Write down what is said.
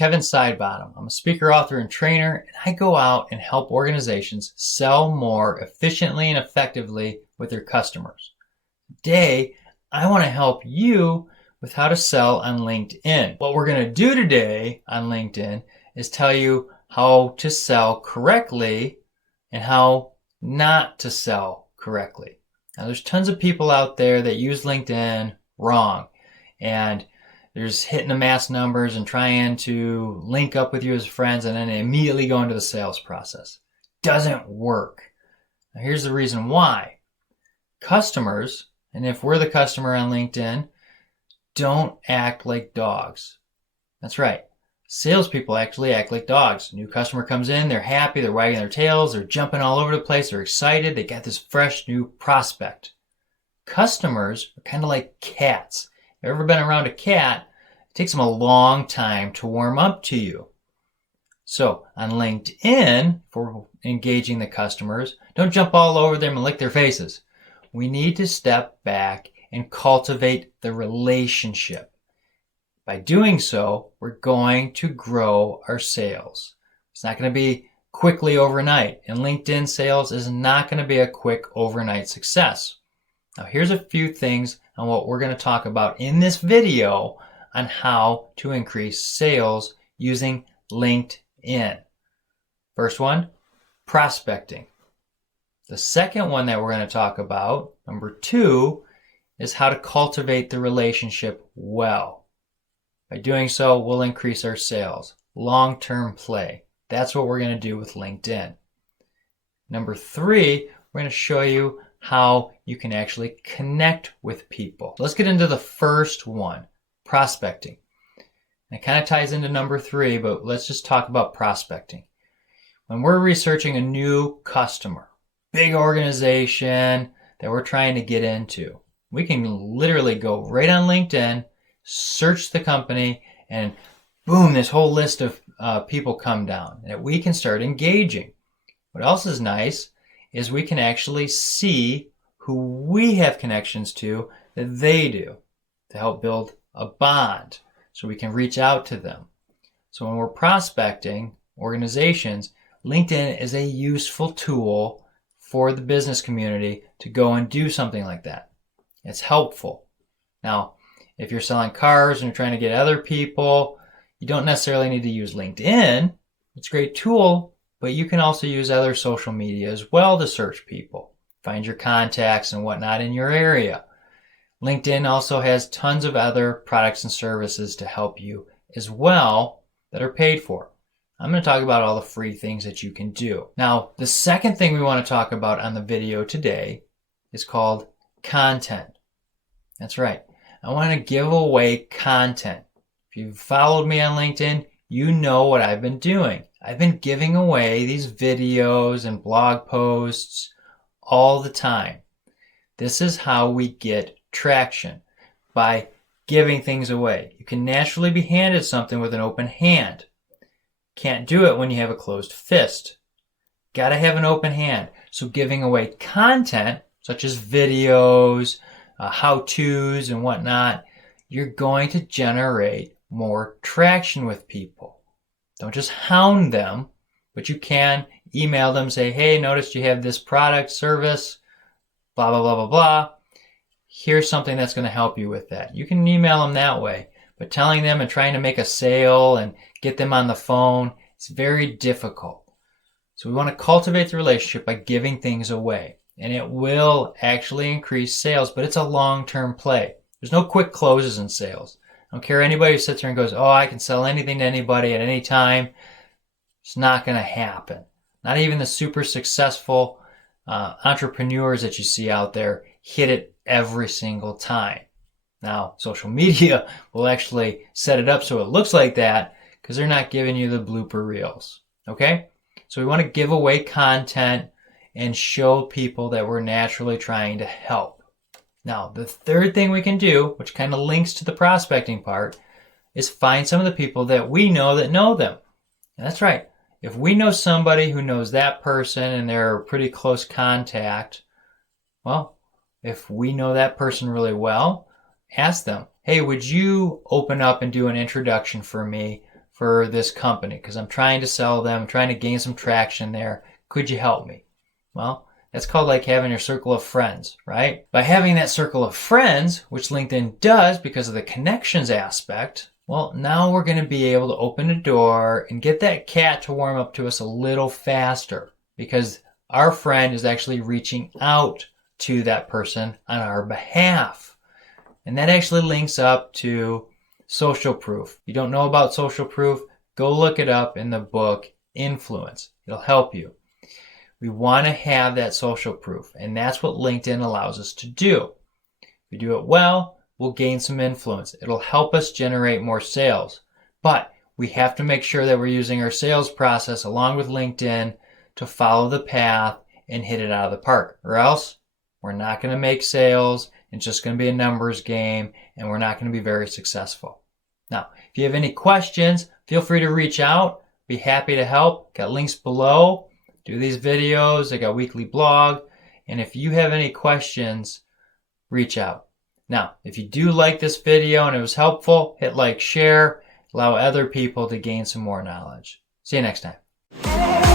Kevin Sidebottom. I'm a speaker, author, and trainer, and I go out and help organizations sell more efficiently and effectively with their customers. Today, I want to help you with how to sell on LinkedIn. What we're going to do today on LinkedIn is tell you how to sell correctly and how not to sell correctly. Now, there's tons of people out there that use LinkedIn wrong, and there's hitting the mass numbers and trying to link up with you as friends and then immediately go into the sales process. Doesn't work. Now, here's the reason why. Customers, and if we're the customer on LinkedIn, don't act like dogs. That's right. Salespeople actually act like dogs. New customer comes in, they're happy, they're wagging their tails, they're jumping all over the place, they're excited, they got this fresh new prospect. Customers are kind of like cats. If you've ever been around a cat, it takes them a long time to warm up to you. So on LinkedIn, for engaging the customers, don't jump all over them and lick their faces. We need to step back and cultivate the relationship. By doing so, we're going to grow our sales. It's not going to be quickly overnight, and LinkedIn sales is not going to be a quick overnight success. Now, here's a few things on what we're going to talk about in this video on how to increase sales using LinkedIn. First one, prospecting. The second one that we're going to talk about, number 2, is how to cultivate the relationship well. By doing so, we'll increase our sales. Long-term play. That's what we're going to do with LinkedIn. Number 3, we're going to show you how you can actually connect with people. Let's get into the first one, prospecting. And it kind of ties into number 3, but let's just talk about prospecting. When we're researching a new customer, big organization that we're trying to get into, we can literally go right on LinkedIn, search the company, and boom, this whole list of people come down that we can start engaging. What else is nice is we can actually see who we have connections to that they do to help build a bond so we can reach out to them. So when we're prospecting organizations, LinkedIn is a useful tool for the business community to go and do something like that. It's helpful. Now, if you're selling cars and you're trying to get other people, you don't necessarily need to use LinkedIn. It's a great tool, but you can also use other social media as well to search people, find your contacts and whatnot in your area. LinkedIn also has tons of other products and services to help you as well that are paid for. I'm going to talk about all the free things that you can do. Now, the second thing we want to talk about on the video today is called content. That's right. I want to give away content. If you've followed me on LinkedIn, you know what I've been doing. I've been giving away these videos and blog posts all the time. This is how we get traction, by giving things away. You can naturally be handed something with an open hand. Can't do it when you have a closed fist. Gotta have an open hand. So giving away content, such as videos, how-tos and whatnot, you're going to generate more traction with people. Don't just hound them, but you can email them, say, hey, noticed you have this product, service, blah, blah, blah, blah, blah. Here's something that's going to help you with that. You can email them that way, but telling them and trying to make a sale and get them on the phone, it's very difficult. So we want to cultivate the relationship by giving things away, and it will actually increase sales, but it's a long-term play. There's no quick closes in sales. I don't care anybody who sits here and goes, oh, I can sell anything to anybody at any time. It's not going to happen. Not even the super successful entrepreneurs that you see out there hit it every single time. Now, social media will actually set it up so it looks like that because they're not giving you the blooper reels. Okay? So we want to give away content and show people that we're naturally trying to help. Now, the third thing we can do, which kind of links to the prospecting part, is find some of the people that we know that know them. And that's right. If we know somebody who knows that person and they're a pretty close contact, well, if we know that person really well, ask them, hey, would you open up and do an introduction for me for this company because I'm trying to sell them, I'm trying to gain some traction there. Could you help me? Well, that's called like having your circle of friends, right? By having that circle of friends, which LinkedIn does because of the connections aspect, well, now we're going to be able to open a door and get that cat to warm up to us a little faster because our friend is actually reaching out to that person on our behalf. And that actually links up to social proof. If you don't know about social proof, go look it up in the book Influence. It'll help you. We want to have that social proof, and that's what LinkedIn allows us to do. If we do it well, we'll gain some influence. It'll help us generate more sales. But we have to make sure that we're using our sales process along with LinkedIn to follow the path and hit it out of the park, or else we're not going to make sales. It's just going to be a numbers game, and we're not going to be very successful. Now, if you have any questions, feel free to reach out. Be happy to help. Got links below. Do these videos. I got a weekly blog. And if you have any questions, reach out. Now, if you do like this video and it was helpful, hit like, share, allow other people to gain some more knowledge. See you next time.